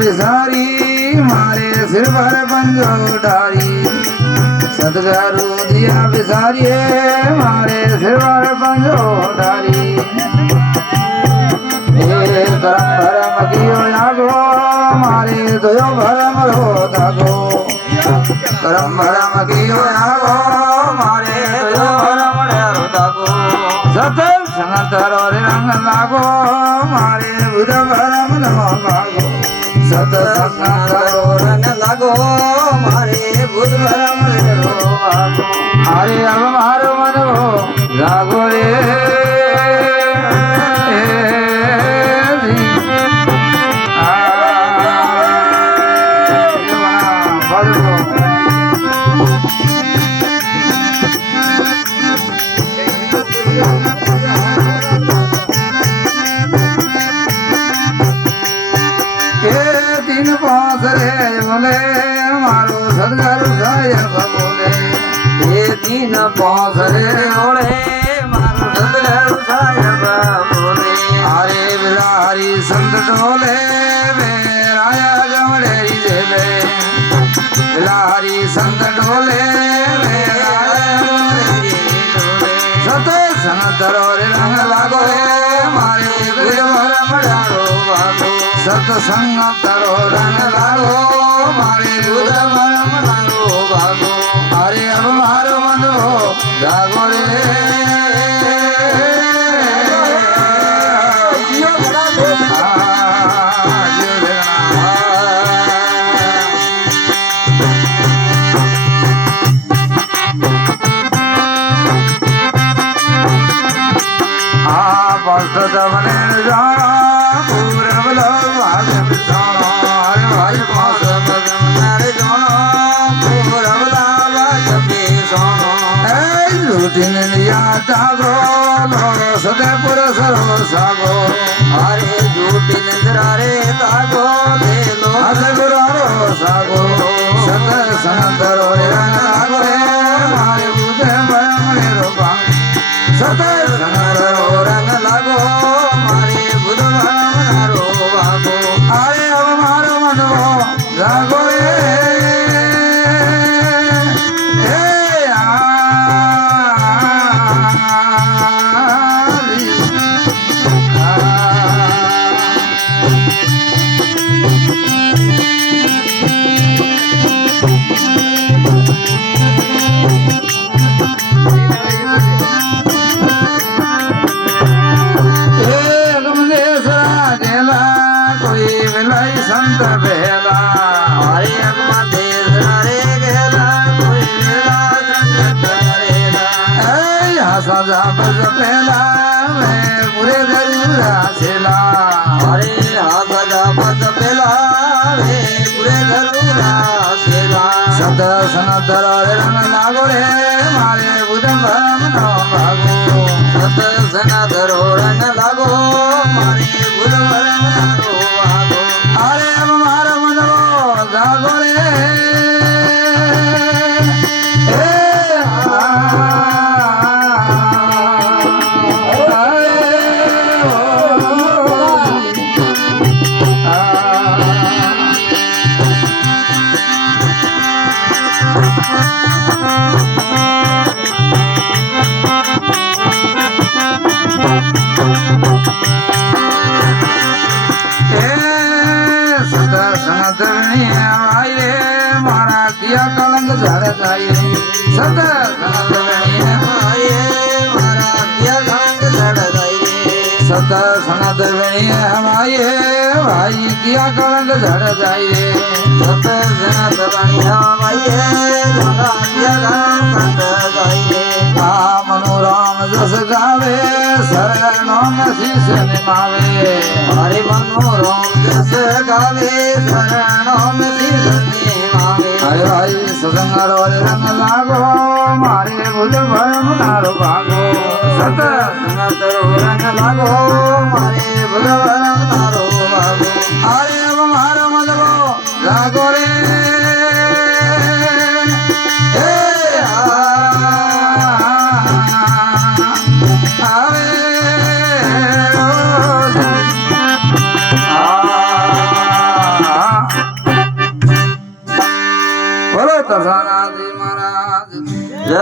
बिसारी मारे सिर पर पंजो डारी सदगुरु दिया बिसारी मारे सिर पर पंजो डारी करम भरम कियो लागो मारे दयो भरम रो दागो करम भरम कियो लागो मारे दयो भरम रो दागो सत संगत रो रंग लागो मारे बुध भरम नो भागो सत संगत रो रंग लागो मारे बुध भरम रो भागो अरे अब मारो मन हो जागो रे बोले मारो सदगुरु साहेब बोले ये तीन पौसरे बोले मारो सदगुरु साहेब बोले अरे बिलारी संत डोले राया जमड़ेरी जेले बिलारी संत डोले सत संत रे रंग लागो मारे भरमड़ारो भागो सत्संग तरो रंग लागो मारे बुध भरम लारो भागो अरे अब मारो मन हो जागो रे सदे पुरसरो सागो अरे झूठी निंद्रा रे तागो दे लो सदगुरारो सागो सत सनतरो रंग लागो रे मारे बुधे भरमणे रो भागो सत सनतरो रंग लागो मारे बुध भरमणे रो भागो अरे अब मारो मन हो जागो रे संत बेला हरे अगमा देश रे गेला कोई मेला संत करेला ऐ हसा बज पेला मैं पूरे जरूर आसेला हरे हसा बज पेला मैं पूरे जरूर आसेला सत सनतर रंग लागो रे मारे बुध भरम नो भागो सत सनतर रंग लागो मारे बुध भरम नो भागो अरे अब मारो मन हो जागो रे मारा किया कलंग झड़ जाए सत मारा किया कलंग झड़ जाए सत सनत हमारे भाई किया कलंग झड़ जाए सत सनत हमारे किया कलंग जाए मनोराम जस गावे शरणों में शीश निमावे हरे मनोराम जस गावे शरणों में शीश निमावे हरे भाई सत्संग रंग लागो मारे बुध भरम नारो भागो सत्संग रंग लागो मारे बुध भरम नारो भागो अरे अब मारो मदगो लागो रे સનાજી મહારાજ